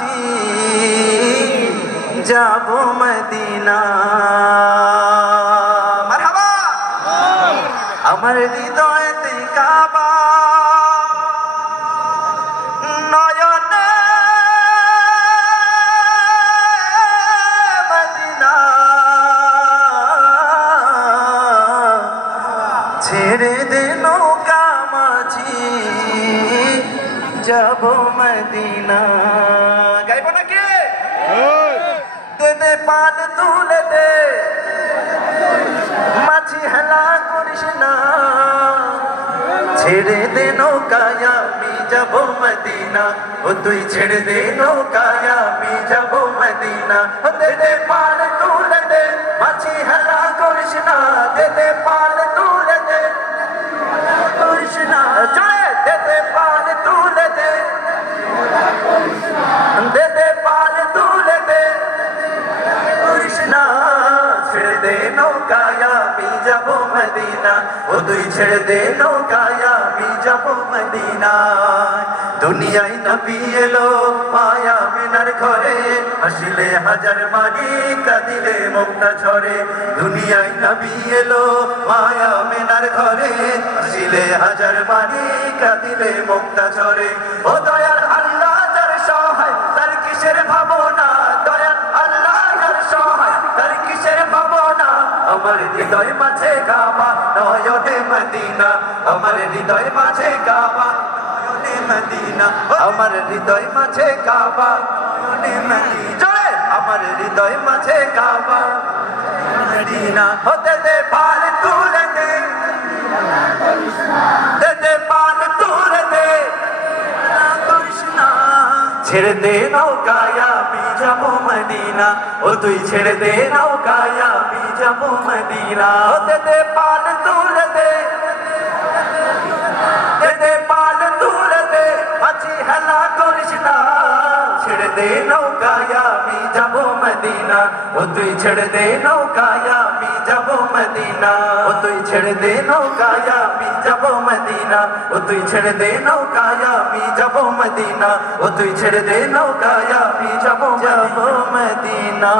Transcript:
মাঝি যাব মদিনা। মারহাবা। আমার হৃদয়তে কাবা, নয়নে মদিনা। ছেড়ে দে নৌকা মাঝি যাব মদিনা। গাইব নাকি? দে দে পান তুলে দে, মাঝি হেলা করিস না। ছেড়ে দে নৌকায় আমি যাব মদিনা, ও তুই ছেড়ে দে নৌকায় আমি যাব মদিনা। দে দে পান তুলে দে, মাঝি হেলা করিস না। দে দে পান তুলে দে, করিস না। জোরে দে দে পান তুলে দে, দে দে পান তুলে দে, করিস না। ছেড়ে দে নৌকায় আমি যাব মদিনা, ও তুই ছেড়ে দে নৌকায় আমি যাব মদিনা। দুনিয়ায় নবী এলো মায়া মিনার ঘরে, হাসিলে হাজার মানি কাঁদিলে মুক্তা ঝরে। দুনিয়ায় নবী এলো মায়া মিনার ঘরে, হাসিলে হাজার মানি কাঁদিলে মুক্তা ঝরে। ও দয়াল আল্লাহ যার সহায় তার কিসের ভাবনা, দয়াল আল্লাহ যার সহায় তার কিসের ভাবনা। আমার হৃদয় মাঝে কাবা, নয়নে মদিনা। আমার হৃদয় মাঝে কাবা, নয়নে মদিনা। আমার হৃদয় মাঝে কাবা, নয়নে মদিনা। আমার হৃদয় মাঝে কাবা মদিনা। হতে দে পাল তুলে দে, দে দে পাল তুলে দে, ছেড়ে দে নৌকায় আমি যাব মদিনা, ও তুই ছেড়ে দে নৌকায় আমি যাব মদিনা। দে দে পাল তুলে দে, দে দে পাল তুলে দে, মাঝি হেলা করিস না। ছেড়ে দে নৌকায় আমি যাব মদিনা, ও তুই ছেড়ে দে নৌকায় আমি যাব মদিনা। ও তুই ছেড়ে দে নৌকায় আমি যাব মদিনা, ও তুই ছেড়ে দে নৌকায় আমি যাব মদিনা। ও তুই ছেড়ে দে নৌকায় আমি যাব মদিনা।